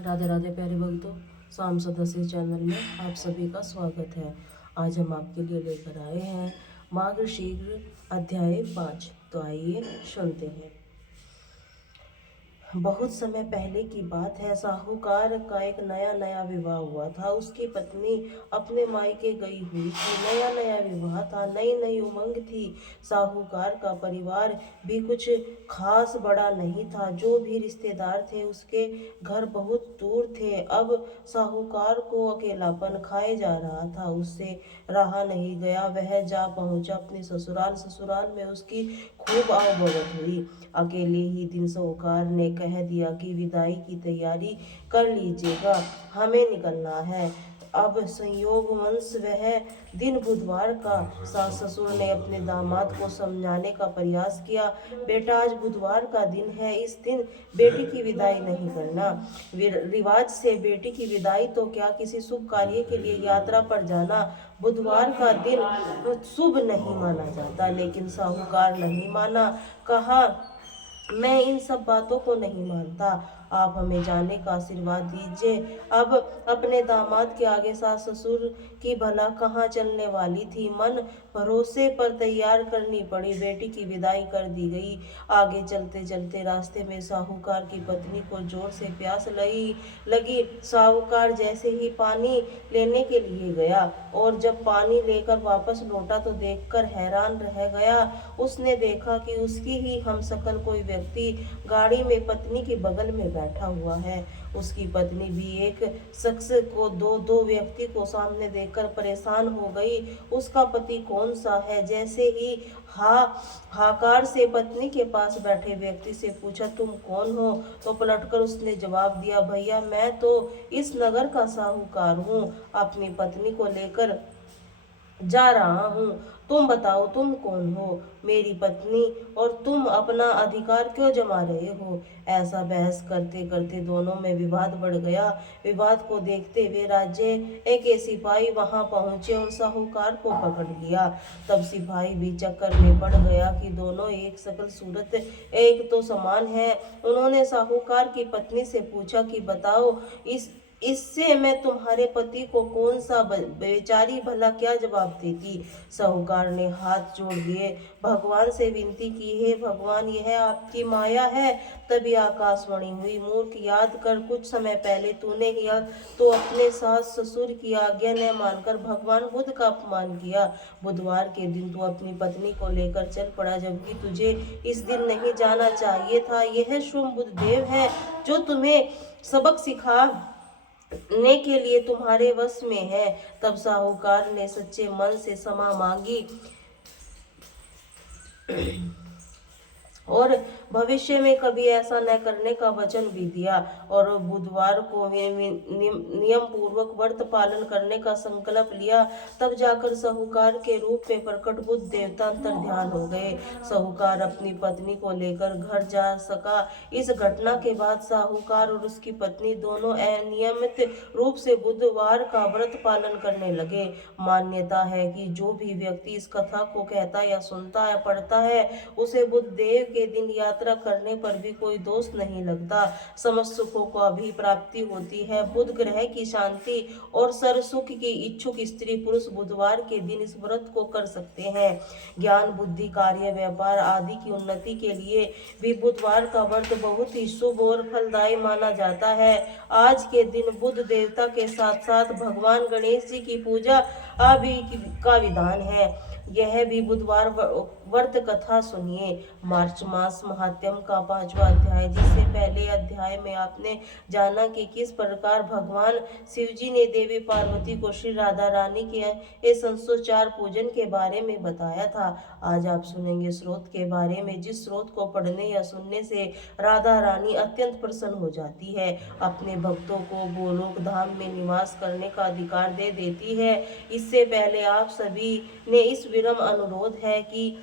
राधे राधे प्यारे भक्तों, शाम सदस्य चैनल में आप सभी का स्वागत है। आज हम आपके लिए लेकर आए हैं मार्गशीर्ष अध्याय 5। तो आइए सुनते हैं। बहुत समय पहले की बात है। साहूकार का एक नया नया विवाह हुआ था। उसकी पत्नी अपने मायके गई हुई थी। नया नया विवाह था, नई नई उमंग थी। साहूकार का परिवार भी कुछ खास बड़ा नहीं था। जो भी रिश्तेदार थे उसके घर बहुत दूर थे। अब साहूकार को अकेलापन खाए जा रहा था। उससे रहा नहीं गया। वह जा पहुंचा अपने ससुराल। ससुराल में उसकी खूब आवभगत हुई। अकेले ही दिन साहूकार ने कह दिया कि विदाई की तैयारी कर लीजिएगा, हमें निकलना है। अब संयोगवश वह दिन बुधवार का। सास ससुर ने अपने दामाद को समझाने का प्रयास किया। बेटा, आज बुधवार का दिन है, इस दिन बेटी की विदाई नहीं करना। रिवाज से बेटी की विदाई तो क्या, किसी शुभ कार्य के लिए यात्रा पर जाना बुधवार का दिन शुभ नहीं माना जाता। लेकिन साहूकार नहीं माना। कहा, मैं इन सब बातों को नहीं मानता। आप हमें जाने का आशीर्वाद दीजिए। अब अपने दामाद के आगे सास ससुर की भला कहाँ चलने वाली थी। मन भरोसे पर तैयार करनी पड़ी। बेटी की विदाई कर दी गई। आगे चलते चलते रास्ते में साहूकार की पत्नी को जोर से प्यास लगी। साहूकार जैसे ही पानी लेने के लिए गया और जब पानी लेकर वापस लौटा तो देखकर हैरान रह गया। उसने देखा कि उसकी ही हमशक्ल कोई व्यक्ति गाड़ी में पत्नी के बगल में बैठा हुआ है। उसकी पत्नी भी एक शख्स को दो व्यक्ति को सामने देखकर परेशान हो गई। उसका पति कौन सा है? जैसे ही हाकार से पत्नी के पास बैठे व्यक्ति से पूछा, तुम कौन हो? तो पलटकर उसने जवाब दिया, भैया मैं तो इस नगर का साहूकार हूँ, अपनी पत्नी को लेकर जा रहा हूँ। तुम बताओ, तुम कौन हो? मेरी पत्नी और तुम अपना अधिकार क्यों जमा रहे हो? ऐसा बहस करते करते दोनों में विवाद बढ़ गया। विवाद को देखते हुए राज्य के सिपाही वहां पहुंचे और साहूकार को पकड़ लिया। तब सिपाही भी चक्कर में पड़ गया कि दोनों एक शकल सूरत एक तो समान है। उन्होंने साहूकार की पत्नी से पूछा कि बताओ, इससे मैं तुम्हारे पति को कौन सा बेचारी भला क्या जवाब देती? साहूकार ने हाथ जोड़ दिए, भगवान से विनती की, हे भगवान, यह आपकी माया है। तभी आकाशवाणी हुई, मूर्ख, याद कर, कुछ समय पहले तूने ही तो अपने सास ससुर की आज्ञा न मानकर भगवान बुद्ध का अपमान किया। बुधवार के दिन तू अपनी पत्नी को लेकर चल पड़ा, जबकि तुझे इस दिन नहीं जाना चाहिए था। यह शुभ बुद्धदेव है जो तुम्हें सबक सिखाने के लिए तुम्हारे वश में है। तब साहूकार ने सच्चे मन से क्षमा मांगी और भविष्य में कभी ऐसा न करने का वचन भी दिया और बुधवार को नियम पूर्वक व्रत पालन करने का संकल्प लिया। तब जाकर साहूकार के रूप में प्रकट बुद्ध देवता अंतर ध्यान हो गए। साहूकार अपनी पत्नी को लेकर घर जा सका। इस घटना के बाद साहूकार और उसकी पत्नी दोनों अनियमित रूप से बुधवार का व्रत पालन करने लगे। मान्यता है कि जो भी व्यक्ति इस कथा को कहता या सुनता या पढ़ता है, उसे बुद्धदेव के दिन यात्रा करने पर भी कोई दोष नहीं लगता। समस्त सुखों को भी प्राप्ति होती है। बुध ग्रह की शांति और सर्व सुख की इच्छुक स्त्री पुरुष बुधवार के दिन इस व्रत को कर सकते हैं। ज्ञान, बुद्धि, कार्य, व्यापार आदि की उन्नति के लिए भी बुधवार का व्रत बहुत ही शुभ और फलदायी माना जाता है। आज के दिन बुध देवता के साथ साथ भगवान गणेश जी की पूजा भी का विधान है। यह भी बुधवार व्रत कथा सुनिए। मार्च मास महात्म्य का 5वां अध्याय। जिससे पहले अध्याय में आपने जाना कि किस प्रकार भगवान शिव जी ने देवी पार्वती को श्री राधा रानी के संसोचार पूजन के बारे में बताया था। आज आप सुनेंगे स्रोत के बारे में, जिस स्रोत को पढ़ने या सुनने से राधा रानी अत्यंत प्रसन्न हो जाती है, अपने भक्तों को गोलोक धाम में निवास करने का अधिकार दे देती है। इससे पहले आप सभी ने इस विनम्र अनुरोध है कि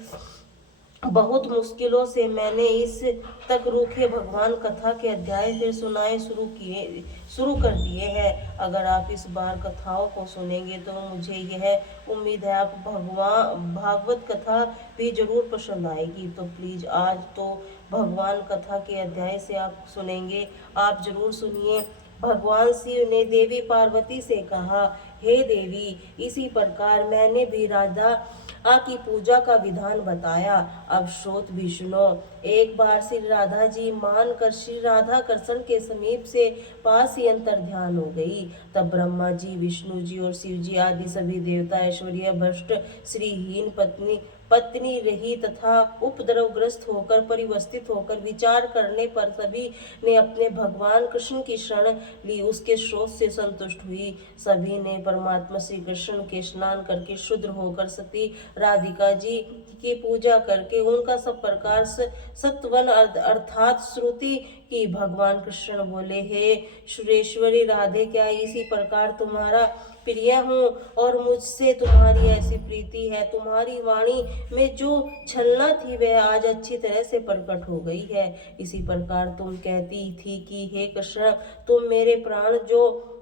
बहुत मुश्किलों से मैंने इस तक रूखे भगवान कथा के अध्याय फिर सुनाए शुरू कर दिए हैं। अगर आप इस बार कथाओं को सुनेंगे तो मुझे यह उम्मीद है आप भागवत कथा भी जरूर पसंद आएगी। तो प्लीज आज तो भगवान कथा के अध्याय से आप सुनेंगे, आप जरूर सुनिए। भगवान शिव ने देवी पार्वती से कहा, हे देवी, इसी प्रकार मैंने भी राधा की पूजा का विधान बताया। अब श्रोत भी सुनो। एक बार श्री राधा जी मानकर श्री राधा कृष्ण के समीप से पास ही अंतर ध्यान हो गई। तब ब्रह्मा जी, विष्णु जी और शिव जी आदि सभी देवता ऐश्वर्य भ्रष्ट श्रीहीन पत्नी रही तथा उपद्रवग्रस्त होकर परिवस्थित होकर विचार करने पर सभी ने अपने भगवान कृष्ण की शरण ली। उसके स्रोत से संतुष्ट हुई। सभी ने परमात्मा श्री कृष्ण के स्नान करके शुद्ध होकर सती राधिका जी की पूजा करके उनका सब प्रकार से सत्वन अर्थात श्रुति की। भगवान कृष्ण बोले, हे सुरेश्वरी राधे, क्या इसी प्रकार तुम्हारा प्रिय हूँ और मुझसे तुम्हारी ऐसी प्रीति है? तुम्हारी वाणी में जो छलना थी वह आज अच्छी तरह से प्रकट हो गई है। इसी प्रकार तुम कहती थी कि हे कृष्ण, तुम मेरे प्राण जो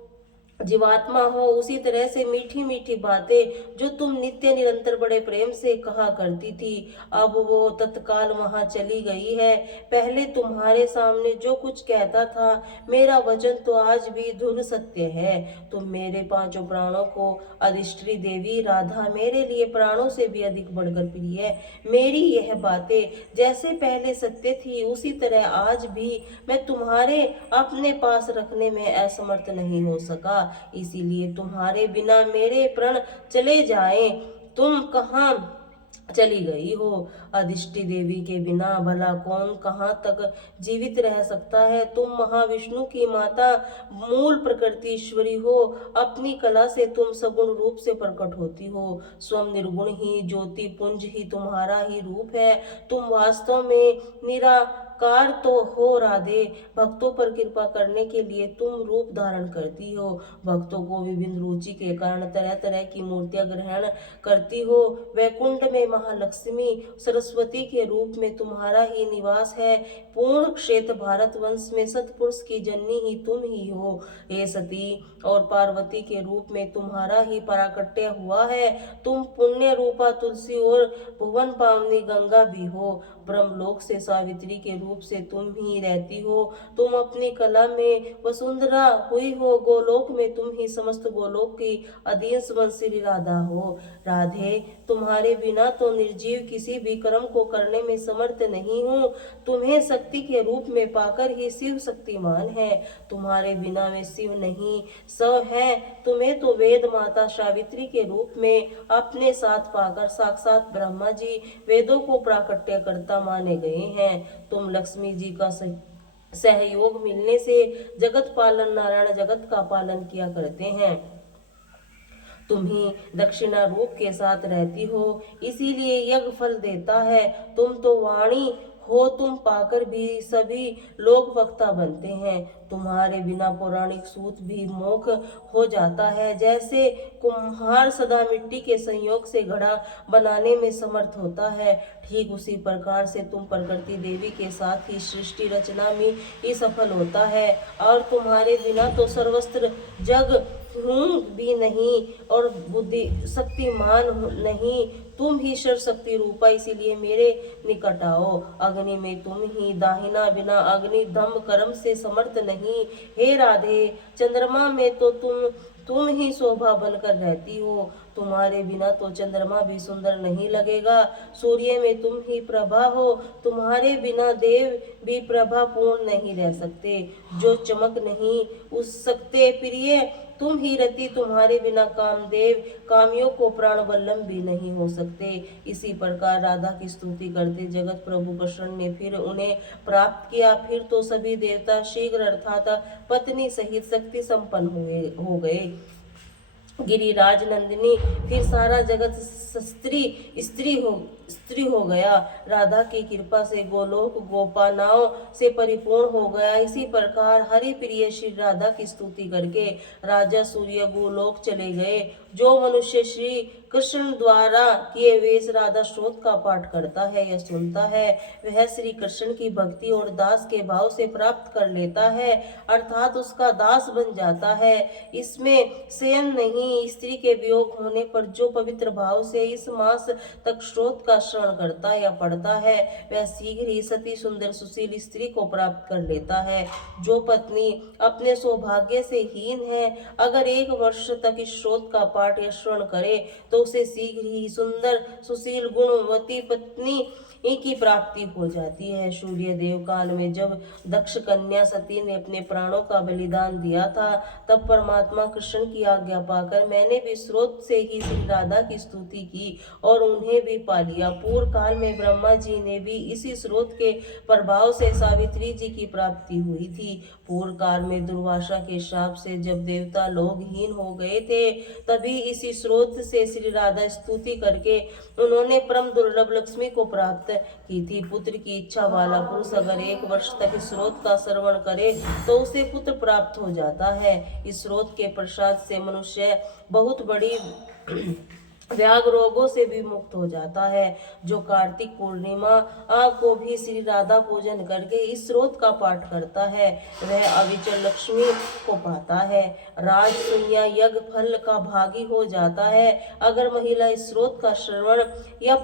जीवात्मा हो, उसी तरह से मीठी मीठी बातें जो तुम नित्य निरंतर बड़े प्रेम से कहा करती थी, अब वो तत्काल वहां चली गई है। पहले तुम्हारे सामने जो कुछ कहता था, मेरा वचन तो आज भी धुर सत्य है। तुम मेरे पांचों प्राणों को अधिष्ठी देवी राधा मेरे लिए प्राणों से भी अधिक बढ़कर प्रिय है। मेरी यह बातें जैसे पहले सत्य थी, उसी तरह आज भी मैं तुम्हारे अपने पास रखने में असमर्थ नहीं हो सका। इसीलिए तुम्हारे बिना मेरे प्रण चले जाएं। तुम कहाँ चली गई हो? अधिष्टि देवी के बिना भला कौन कहाँ तक जीवित रह सकता है? तुम महाविष्णु की माता, मूल प्रकृति ईश्वरी हो। अपनी कला से तुम सगुण रूप से प्रकट होती हो। स्वयं निर्गुण ही ज्योति पुंज ही तुम्हारा ही रूप है। तुम वास्तव में निराकार तो हो राधे। भक्तों पर कृपा करने के लिए तुम रूप धारण करती हो। भक्तों को विभिन्न रुचि के कारण तरह तरह की मूर्तियां ग्रहण करती हो। वैकुंठ में महालक्ष्मी सरस्वती के रूप में तुम्हारा ही निवास है। पूर्ण क्षेत्र भारतवंश में सतपुरुष की जननी ही तुम ही हो। हे सती और पार्वती के रूप में तुम्हारा ही पराकट्य हुआ है। तुम पुण्य रूपा तुलसी और भुवन पावनी गंगा भी हो। ब्रह्मलोक से सावित्री के रूप से तुम ही रहती हो। तुम अपनी कला में वसुंधरा हुई हो। गोलोक में तुम ही समस्त गोलोक की अधीन श्री राधा हो। राधे, तुम्हारे बिना तो निर्जीव किसी भी कर्म को करने में समर्थ नहीं हूँ। तुम्हें शक्ति के रूप में पाकर ही शिव शक्तिमान है। तुम्हारे बिना में शिव नहीं स है। तुम्हें तो वेद माता सावित्री के रूप में अपने साथ पाकर साक्षात ब्रह्मा जी वेदों को प्राकट्य करता माने गए हैं। तुम लक्ष्मी जी का सहयोग मिलने से जगत पालन नारायण जगत का पालन किया करते हैं। तुम ही दक्षिणा रूप के साथ रहती हो, इसीलिए यज्ञ फल देता है। तुम तो वाणी हो, तुम पाकर भी सभी लोग वक्ता बनते हैं। तुम्हारे बिना पौराणिक सूत भी मोख हो जाता है। जैसे कुम्हार सदा मिट्टी के संयोग से घड़ा बनाने में समर्थ होता है, ठीक उसी प्रकार से तुम प्रकृति देवी के साथ ही सृष्टि रचना में ही सफल होता है। और तुम्हारे बिना तो सर्वस्त्र जग हूँ भी नहीं और बुद्धि शक्तिमान नहीं। तुम ही सर्वशक्ति रूपा, इसीलिए मेरे निकट आओ। अग्नि में तुम ही दाहिना, बिना अग्नि धम्म कर्म से समर्थ नहीं। हे राधे, चंद्रमा में तो तुम ही शोभा बनकर रहती हो। तुम्हारे बिना तो चंद्रमा भी सुंदर नहीं लगेगा। सूर्य में तुम ही प्रभा हो। तुम्हारे बिना देव भी प्रभा पूर्ण नहीं रह सकते। जो चमक नहीं उस सकते प्रिय तुम ही रति। तुम्हारे बिना कामदेव कामियों को प्राण वल्लभ भी नहीं हो सकते। इसी प्रकार राधा की स्तुति करते जगत प्रभु कृष्ण ने फिर उन्हें प्राप्त किया। फिर तो सभी देवता शीघ्र अर्थात पत्नी सहित शक्ति संपन्न हो गए। गिरिराज नंदिनी फिर सारा जगत स्त्री हो गया। राधा की कृपा से गोलोक गोपानाओं से परिपूर्ण हो गया। इसी प्रकार हरि प्रिय श्री राधा की स्तुति करके राजा सूर्य गोलोक चले गए। जो मनुष्य श्री कृष्ण द्वारा किए वेश राधा स्त्रोत का पाठ करता है या सुनता है, वह श्री कृष्ण की भक्ति और दास के भाव से प्राप्त कर लेता है, अर्थात उसका दास बन जाता है। इसमें शयन नहीं। स्त्री के वियोग होने पर जो पवित्र भाव से इस मास तक स्त्रोत का का श्रवण करता या पढ़ता है वह शीघ्र ही सती सुंदर सुशील स्त्री को प्राप्त कर लेता है। जो पत्नी अपने सौभाग्य से हीन है, अगर 1 वर्ष तक इस श्लोक का पाठ या श्रवण करे तो उसे शीघ्र ही सुंदर सुशील गुणवती पत्नी की प्राप्ति हो जाती है। सूर्य देव काल में जब दक्ष कन्या सती ने अपने प्राणों का बलिदान दिया था, तब परमात्मा कृष्ण की आज्ञा पाकर मैंने भी स्रोत से ही श्री राधा की स्तुति की और उन्हें भी पा लिया। पूर्व काल में ब्रह्मा जी ने भी इसी स्रोत के प्रभाव से सावित्री जी की प्राप्ति हुई थी। पूर्व काल में दुर्वासा के शाप से जब देवता लोग हीन हो गए थे, तभी इसी स्रोत से श्री राधा स्तुति करके उन्होंने परम दुर्लभ लक्ष्मी को प्राप्त की थी। पुत्र की इच्छा वाला पुरुष अगर 1 वर्ष तक इस स्रोत का श्रवण करे तो उसे पुत्र प्राप्त हो जाता है। इस स्रोत के प्रसाद से मनुष्य बहुत बड़ी व्याग रोगों से भी मुक्त हो जाता है। जो कार्तिक पूर्णिमा को भी श्री राधा पूजन करके इस स्रोत का पाठ करता है, वह अविचल लक्ष्मी को पाता है, राजसूय यज्ञ फल का भागी हो जाता है। अगर महिला इस स्रोत का श्रवण या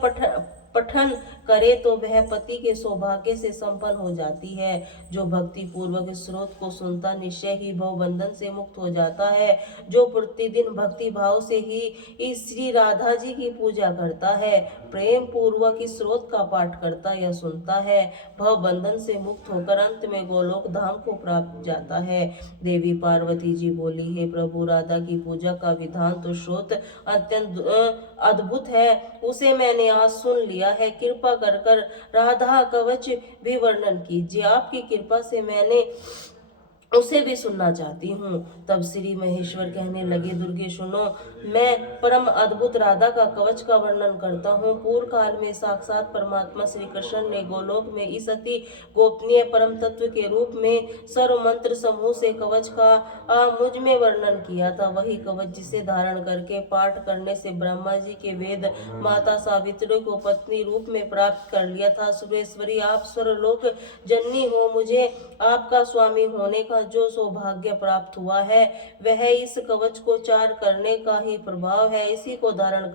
पठन करे तो वह पति के सौभाग्य से संपन्न हो जाती है। जो भक्ति पूर्वक इस स्रोत को सुनता निश्चय ही भव बंधन से मुक्त हो जाता है। जो प्रतिदिन भक्ति भाव से ही इस श्री राधा जी की पूजा करता है, प्रेम पूर्वक इस स्रोत का पाठ करता या सुनता है, भव बंधन से मुक्त होकर अंत में गोलोक धाम को प्राप्त जाता है। देवी पार्वती जी बोली, हे प्रभु, राधा की पूजा का विधान तो स्रोत अत्यंत अद्भुत है, उसे मैंने आज सुन लिया है। कृपा कर राधा कवच भी वर्णन कीजिए। आपकी कृपा से मैंने उसे भी सुनना चाहती हूँ। तब श्री महेश्वर कहने लगे, दुर्गे सुनो, मैं परम अद्भुत राधा का कवच का वर्णन करता हूँ। पूर्व काल में साक्षात परमात्मा श्री कृष्ण ने गोलोक में इस अति गोपनीय परम तत्व के रूप में सर्व मंत्र समूह से कवच का मुझ में वर्णन किया था। वही कवच जिसे धारण करके पाठ करने से ब्रह्मा जी के वेद माता सावित्री को पत्नी रूप में प्राप्त कर लिया था। सुरेश्वरी, आप स्वर्लोक जननी हो, मुझे आपका स्वामी होने का जो सौभाग्य प्राप्त हुआ है वह इस कवच को चार करने का ही प्रभाव है। इसी को धारण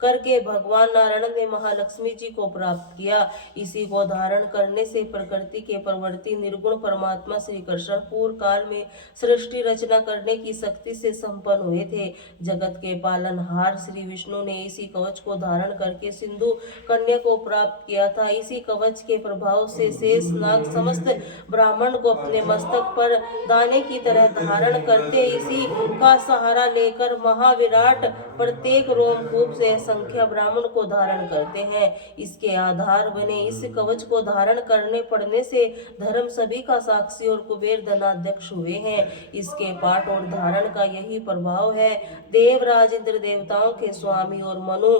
करके भगवान नारायण ने महालक्ष्मी जी को प्राप्त किया। इसी को धारण करने से प्रकृति के प्रवर्ती निर्गुण परमात्मा श्री कृष्ण पूर्व काल में सृष्टि रचना करने की शक्ति से संपन्न हुए थे। जगत के पालनहार श्री विष्णु ने इसी कवच को धारण करके सिंधु कन्या को प्राप्त किया था। इसी कवच के प्रभाव से शेष नाग समस्त ब्राह्मण को अपने मस्तक पर दाने की तरह धारण करते, इसी का सहारा लेकर महाविराट प्रत्येक रोमकूप से असंख्य ब्राह्मण को धारण करते हैं। इसके आधार बने इस कवच को धारण करने पड़ने से धर्म सभी का साक्षी और कुबेर धनाध्यक्ष हुए हैं। इसके पाठ और धारण का यही प्रभाव है। देवराज इंद्र देवताओं के स्वामी और मनु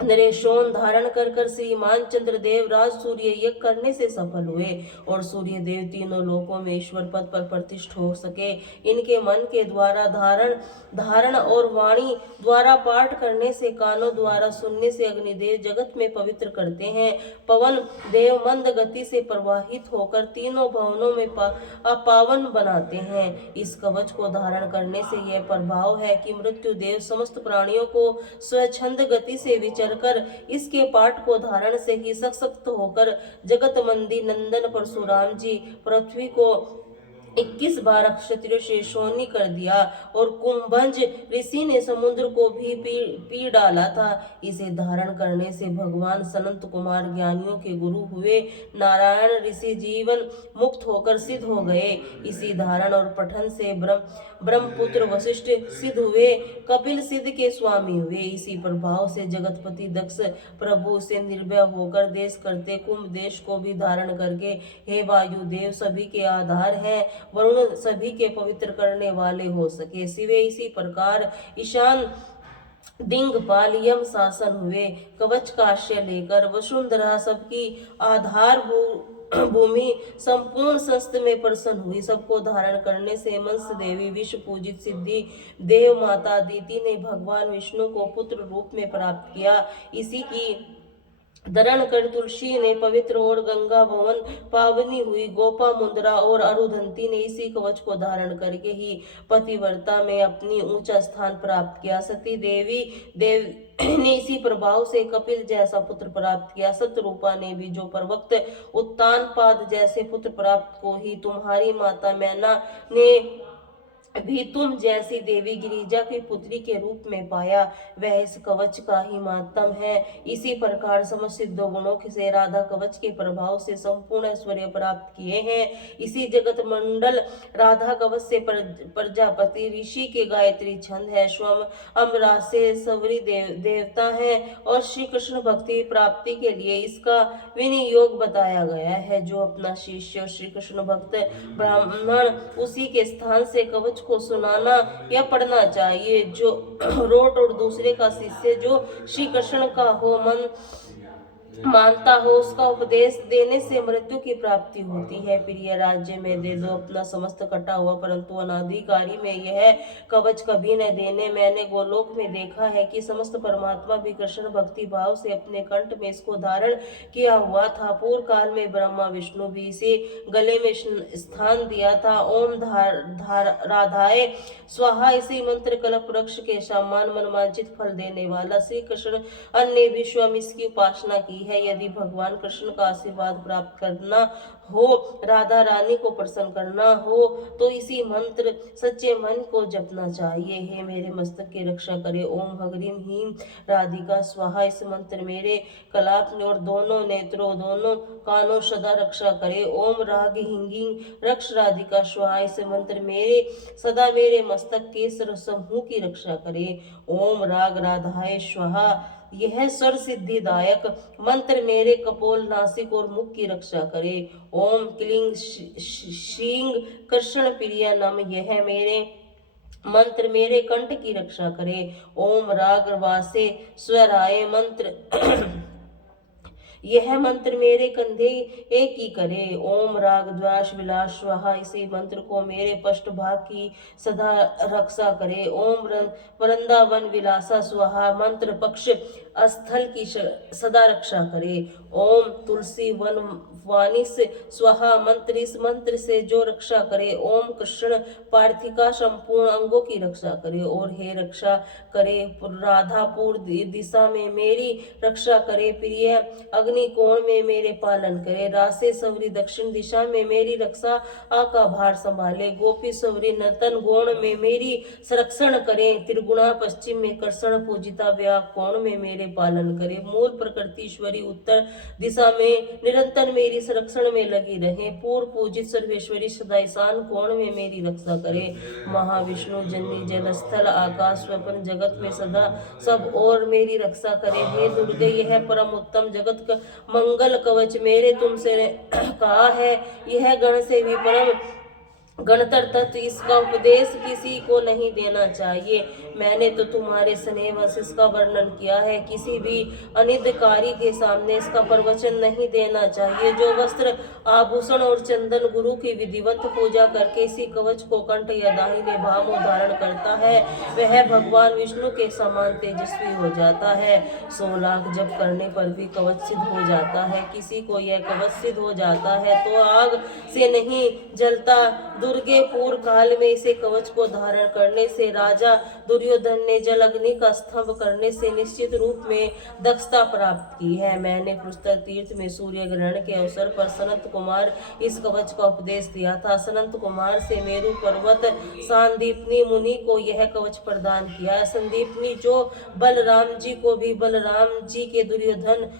नरेशोन धारण कर श्रीमान चंद्र देव राज सूर्य यज्ञ करने से सफल हुए और सूर्य देव तीनों लोकों में ईश्वर पद पर प्रतिष्ठ हो सके। इनके मन के द्वारा धारण और वाणी द्वारा पाठ करने से, कानों द्वारा सुनने से अग्निदेव जगत में पवित्र करते हैं। पवन देव मंद गति से प्रवाहित होकर तीनों भवनों में पावन बनाते हैं। इस कवच को धारण करने से यह प्रभाव है कि मृत्यु देव समस्त प्राणियों को स्वच्छंद गति से विचर कर इसके पाठ को धारण से ही सशक्त होकर जगत मंदी नंदन परशुराम जी पृथ्वी को 21 बार क्षत्रिय से शोनी कर दिया और कुंभज ऋषि ने समुद्र को भी पी डाला था। इसे धारण करने से भगवान सनंत कुमार ज्ञानियों के गुरु हुए। नारायण ऋषि जीवन मुक्त होकर सिद्ध हो गए। इसी धारण और पठन से ब्रह्मपुत्र वशिष्ठ सिद्ध हुए, कपिल सिद्ध के स्वामी हुए। इसी प्रभाव से जगतपति दक्ष प्रभु से निर्भय होकर देश करते कुंभ देश को भी धारण करके, हे वायु देव सभी के आधार हैं, वरुण सभी के पवित्र करने वाले हो सके। शिवे इसी प्रकार ईशान दिंगपाल यम शासन हुए। कवच का आश्रय लेकर वसुंधरा सबकी आधार भूमि संपूर्ण संस्थ में प्रसन्न हुई। सबको धारण करने से मंस देवी विश्व पूजित सिद्धि देव माता अदिति ने भगवान विष्णु को पुत्र रूप में प्राप्त किया। इसी की धरण कर तुलसी ने पवित्र और गंगा भवन पावनी हुई। गोपा मुद्रा और अरुधंती ने इसी कवच को धारण करके ही पतिव्रता में अपनी ऊंचा स्थान प्राप्त किया। सती देवी देव ने इसी प्रभाव से कपिल जैसा पुत्र प्राप्त किया। सतरूपा ने भी जो परवक्त उत्तानपाद जैसे पुत्र प्राप्त को ही तुम्हारी माता मैना ने भी तुम जैसी देवी गिरिजा की पुत्री के रूप में पाया। वह इस कवच का ही मातम है। इसी प्रकार समस्त सिद्ध गुणों से राधा कवच के प्रभाव से संपूर्ण ऐश्वर्य प्राप्त किए हैं। इसी जगत मंडल राधा कवच से प्रजापति ऋषि के गायत्री छंद है। स्वम अमरा से सवरी देवता है और श्री कृष्ण भक्ति प्राप्ति के लिए इसका विनियोग बताया गया है। जो अपना शिष्य श्री कृष्ण भक्त ब्राह्मण उसी के स्थान से कवच को सुनाना या पढ़ना चाहिए। जो रोट और दूसरे का शिष्य जो श्री कृष्ण का हो मन मानता हो उसका उपदेश देने से मृत्यु की प्राप्ति होती है। प्रिय राज्य में दे दो अपना समस्त कटा हुआ, परंतु अनाधिकारी में यह कवच कभी न देने। मैंने गोलोक में देखा है कि समस्त परमात्मा भी कृष्ण भक्ति भाव से अपने कंठ में इसको धारण किया हुआ था। पूर्व काल में ब्रह्मा विष्णु भी इसे गले में स्थान दिया था। ओम राधाए स्वाहा इसी मंत्र कल्प वृक्ष के समान मनमांचित फल देने वाला श्री कृष्ण अन्य भी स्वयं इसकी उपासना की है। यदि भगवान कृष्ण का आशीर्वाद प्राप्त करना हो, राधा रानी को प्रसन्न करना हो तो इसी मंत्र सच्चे मन को जपना चाहिए। हे मेरे मस्तक की रक्षा करे ओम हग्रीम हीम राधिका स्वाहा। इस मंत्र मेरे कलाप और दोनों नेत्रों दोनों कानों सदा रक्षा करे। ओम राग हिंगी रक्ष राधिका स्वाहा। इस मंत्र मेरे सदा मेरे मस्तक के समूह की रक्षा करे। ओम राग राधाय स्वाहा। यह स्वर सिद्धिदायक मंत्र मेरे कपोल नासिक और मुख की रक्षा करे। ओम क्लीं श्रीं कृष्ण प्रिय नम। यह मेरे मंत्र मेरे कंठ की रक्षा करे। ओम राग वासे स्वराय मंत्र यह मंत्र मेरे कंधे एक ही करे। ओम राग द्वास विलास स्वाहा। इसी मंत्र को मेरे पृष्ठ भाग की सदा रक्षा करे। ओम वृंदावन विलासा स्वाहा। मंत्र पक्ष स्थल की सदा रक्षा करे। ओम तुलसी वन वानिस स्वाहा। मंत्र इस मंत्र से जो रक्षा करे। ओम कृष्ण पार्थिका संपूर्ण अंगों की रक्षा करे और हे रक्षा करे राधापुर दिशा में मेरी रक्षा करे। प्रिय अग्नि कोण में मेरे पालन करे। रासे सवरी दक्षिण दिशा में मेरी रक्षा का भार संभाले। गोपी सवरी नर्तन गोण में मेरी संरक्षण करे। त्रिगुणा पश्चिम में कृष्ण पूजिता व्याग कोण में मेरे पालन करे। मूल प्रकृतिश्वरी उत्तर दिशा में निरंतर मेरी संरक्षण में लगी रहे। पूर्व पूजित सर्वेश्वरी सदा ईशान कोण में मेरी रक्षा करे। महाविष्णु जननी जल स्थल आकाश स्वपन जगत में सदा सब और मेरी रक्षा करे। हे दुर्गे यह परम उत्तम जगत का मंगल कवच मेरे तुमसे कहा है। यह गण से भी परम गणतर तत्व। इसका उपदेश किसी को नहीं देना चाहिए। मैंने तो तुम्हारे स्नेह वश इसका वर्णन किया है। किसी भी अनिंदकारी के सामने इसका प्रवचन नहीं देना चाहिए। जो वस्त्र आभूषण और चंदन गुरु की विधिवत पूजा करके इसी कवच को कंठ या दाहिने भाव में धारण करता है वह भगवान विष्णु के समान तेजस्वी हो जाता है। 100 लाख जप करने पर भी कवच सिद्ध हो जाता है। किसी को यह कवच सिद्ध हो जाता है तो आग से नहीं जलता। दुर्गे पूर्व काल में इसे कवच को धारण करने से राजा दुर्योधन ने जल अग्नि का स्तंभ करने से निश्चित रूप में दक्षता प्राप्त की है। मैंने पुष्कर तीर्थ में सूर्य ग्रहण के अवसर पर सनत कुमार इस कवच का उपदेश दिया था। सनत कुमार से मेरु पर्वत संदीपनी मुनि को यह कवच प्रदान किया। संदीपनी जो बलराम जी को भी बलराम जी के दुर्योधन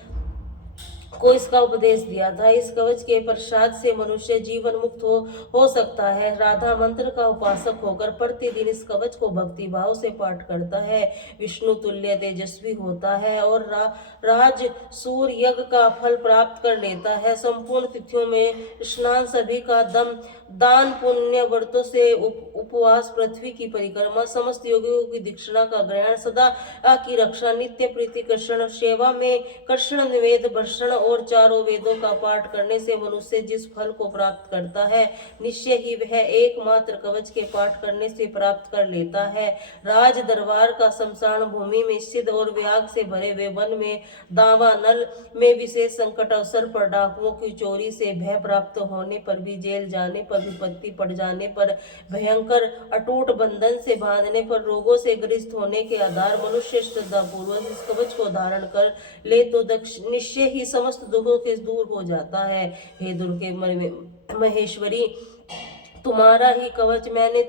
को इसका उपदेश दिया था। इस कवच के प्रसाद से मनुष्य जीवन मुक्त हो सकता है। राधा मंत्र का उपासक होकर प्रतिदिन इस कवच को भक्ति भाव से पाठ करता है विष्णु तुल्य तेजस्वी होता है और राज सूर्य यज्ञ का फल प्राप्त कर लेता है। संपूर्ण तिथियों में स्नान सभी का दम दान पुण्य व्रतों से उपवास, पृथ्वी की परिक्रमा, समस्त योगियों की दीक्षिणा का ग्रहण, सदा की रक्षा, नित्य प्रीति कृष्ण सेवा में कृष्ण निवेद भर्षण और चारों वेदों का पाठ करने से मनुष्य जिस फल को प्राप्त करता है, निश्चय ही वह एकमात्र कवच के पाठ करने से प्राप्त कर लेता है। राज दरबार का शमशान भूमि में स्थित और व्याग से भरे हुए वन में दावानल में विशेष संकट अवसर पर, डाकुओं की चोरी से भय प्राप्त होने पर भी, जेल जाने पर, विपत्ति पड़ जाने पर, भयंकर अटूट बंधन से बांधने पर, रोगों से ग्रस्त होने के आधार मनुष्य श्रद्धा पूर्वक इस कवच को धारण कर ले तो निश्चय ही समस्त दुखों के दूर हो जाता है। हे दुर्गे महेश्वरी, तुम्हारा ही कवच मैंने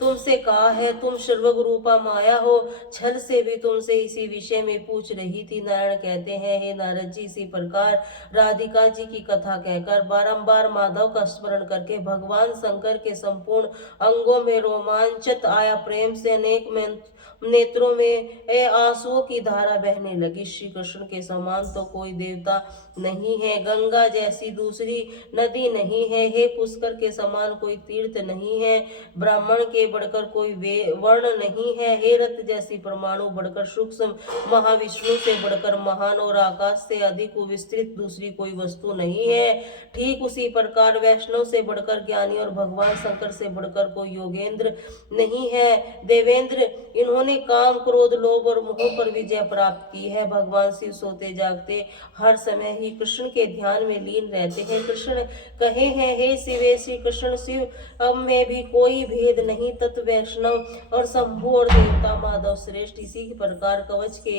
तुमसे कहा है। तुम सर्वरूपा माया हो, छल से भी तुमसे इसी विषय में पूछ रही थी। नारायण कहते हैं, हे नारद जी, इसी प्रकार राधिका जी की कथा कहकर बारंबार माधव का स्मरण करके भगवान शंकर के संपूर्ण अंगों में रोमांचित आया। प्रेम से अनेक नेत्रों में आंसुओं की धारा बहने लगी। श्री कृष्ण के समान तो कोई देवता नहीं है, गंगा जैसी दूसरी नदी नहीं है, हे पुष्कर के समान कोई तीर्थ नहीं है, ब्राह्मण के बढ़कर कोई वर्ण नहीं है, हे रथ जैसी परमाणु बढ़कर सूक्ष्म, महाविष्णु से बढ़कर महान और आकाश से अधिक विस्तृत दूसरी कोई वस्तु नहीं है। ठीक उसी प्रकार वैष्णव से बढ़कर ज्ञानी और भगवान शंकर से बढ़कर कोई योगेंद्र नहीं है। देवेंद्र, इन्होंने काम, क्रोध, लोभ और मोह पर विजय प्राप्त की है। भगवान शिव सोते जागते हर समय ही कृष्ण के ध्यान में लीन रहते हैं। कृष्ण कहे हैं, हे शिवे, श्री कृष्ण शिव में भी कोई भेद नहीं, तत् वैष्णव और शंभु और देवता माधव श्रेष्ठ। इसी प्रकार कवच के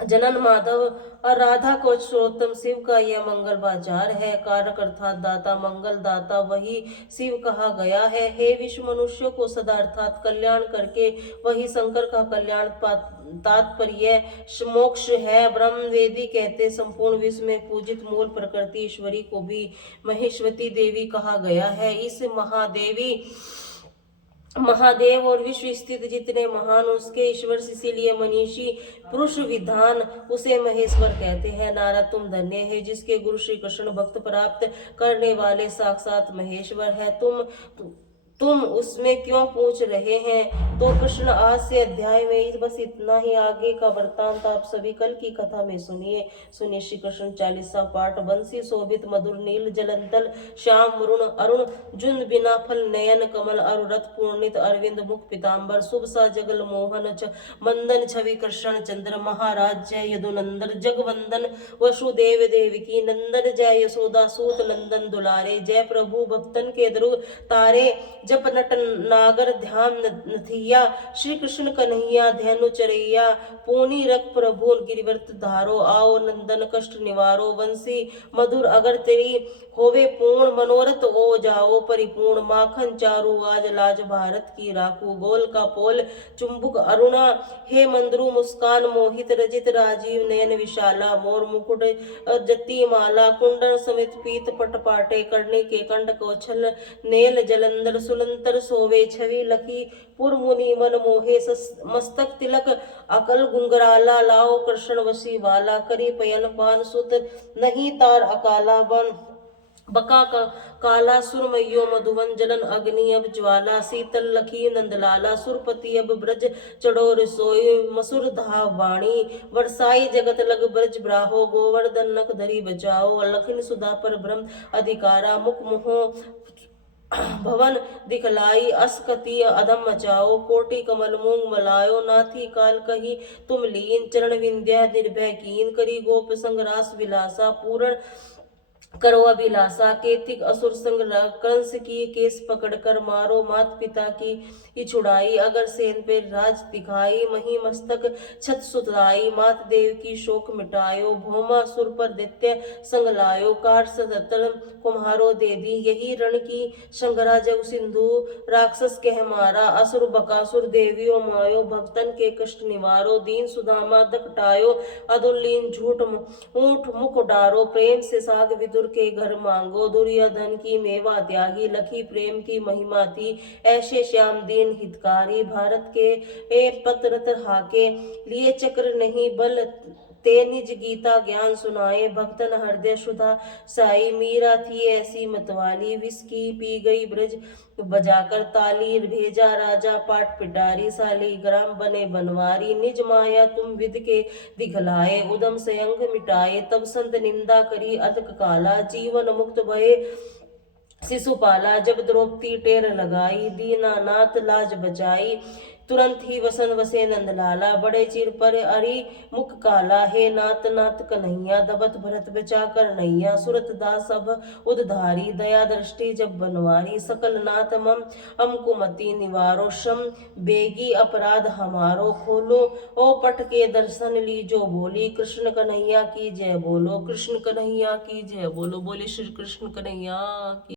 जनन माधव और राधा को श्रोतम शिव का यह मंगल वाचार है। कारक अर्थात दाता, मंगल दाता वही शिव कहा गया है। हे विश्व मनुष्यों को सदा अर्थात कल्याण करके वही शंकर का कल्याण तात्पर्य मोक्ष है। ब्रह्म वेदी कहते संपूर्ण विश्व में पूजित मूल प्रकृति ईश्वरी को भी महेश्वती देवी कहा गया है। इस महादेव और विश्व स्थित जितने महान उसके ईश्वर, इसीलिए मनीषी पुरुष विधान उसे महेश्वर कहते हैं। नारद, तुम धन्य है जिसके गुरु श्री कृष्ण भक्त प्राप्त करने वाले साक्षात महेश्वर है। तुम उसमें क्यों पूछ रहे हैं? तो कृष्ण आज से अध्याय में बस इतना ही। आगे का वृत्तांत आप सभी कल की कथा में सुनिए। श्री कृष्ण 40वां पाठ। बंसी शोभित मधुर नील जलंतल श्याम वरुण अरुण जुन बिना फल नयन कमल अरुरथ पूर्णित अरविंद मुख पीताम्बर शुभ सा जगल मोहन मंदन छवि कृष्ण चंद्र महाराज जय यदुनंदन जगवंदन वसुदेव देवकी नंदन जय यशोदा सूत नंदन दुलारे जय प्रभु भक्तन के द्रुव तारे जप नट नागर ध्यान नथिया श्री कृष्ण कन्हैया धैनु चरैया पूनी रख प्रभु गिरिवर्त धारो आओ नंदन कष्ट निवारो वंशी मधुर अगर तेरी होवे पूर्ण मनोरथ हो जाओ परिपूर्ण माखन चारु आज लाज भारत की राखू गोल का पोल चुंबक अरुणा हे मंद्रु मुस्कान मोहित रजित राजीव नयन विशाला मोर मुकुट जति माला कुंडल समित पीत पट पाटे करने के कंठ कौछल नेल जलंधर सुलंतर सोवे छवि लकी पुर मुनि मन मोहे मस्तक तिलक अकल गुंगराला लाओ कृष्ण वसी वाला करी पयन पान सुत नहीं तार अकाला बन बका का काला सुरमयो मधुवन जलन अग्नि अब ज्वाला शीतल लखी नंदलाला सुरपति अब ब्रज चढ़ो रसोई मसुर धाव वाणी वर्षाई जगत लग ब्रज ब्राहो गोवर्धन नक धरी बचाओ लखन सुधा पर ब्रह्म अधिकारा मुख मोह भवन दिखलाई अस्कती अधम मचाओ कोटि कमल मूंग मलायो नाथी काल कही तुम लीन चरण विंध्या निर्भय कीन करी गोप संग रास विलासा पूर्ण करो अभिलाषा केतिक असुर संग कंस की केस पकड़कर मारो मात पिता की छुड़ाई अगर सेन पे राज दिखाई मही मस्तक छत सुतलाई मात देव की शोक मिटायो भौमा सुर पर दैत्य संग लायो कार सतर कुम्हारो दे दी यही रण की शंकरा जग सिंधु राक्षस कह मारा असुर बकासुर देवियो मायो भक्तन के कष्ट निवारो दीन सुदामा दकटायो अदुल्लीन झूठ ऊंट मुख डारो प्रेम से साग विदुर के घर मांगो दुर्योधन की मेवा त्यागी लखी प्रेम की महिमा थी ऐसे श्याम दीन हितकारी भारत के पत्रत हाके लिए चक्र नहीं बल ते निज गीता ज्ञान सुनाए, भक्तन हृदय सुधा साई। मीरा थी ऐसी मतवाली, विस्की पी गई ब्रज बजाकर ताली। भेजा राजा पाट पिटारी, साली ग्राम बने बनवारी। निज माया तुम विद के दिखलाए, उदम से अंग मिटाए। तब संत निंदा करी अधक काला, जीवन मुक्त भये शिशुपाला। जब द्रौपदी टेर लगाई, दीनानाथ लाज बचाई। तुरंत ही वसन वसे नंदलाला, बड़े चिर पर अरि मुख काला। हे नाथ नाथ कन्हैया, दबत भरत बचा कर नैया। सुरत दास अब उद्धारी, दया दृष्टि जब बनवारी। सकल नाथ मम अमकुमति निवारो, श्रम बेगी अपराध हमारो। खोलो ओ पट के दर्शन लीजो बोली, कृष्ण कन्हैया की जय बोलो, कृष्ण कन्हैया की जय बोलो। बोले श्री कृष्ण कन्हैया की।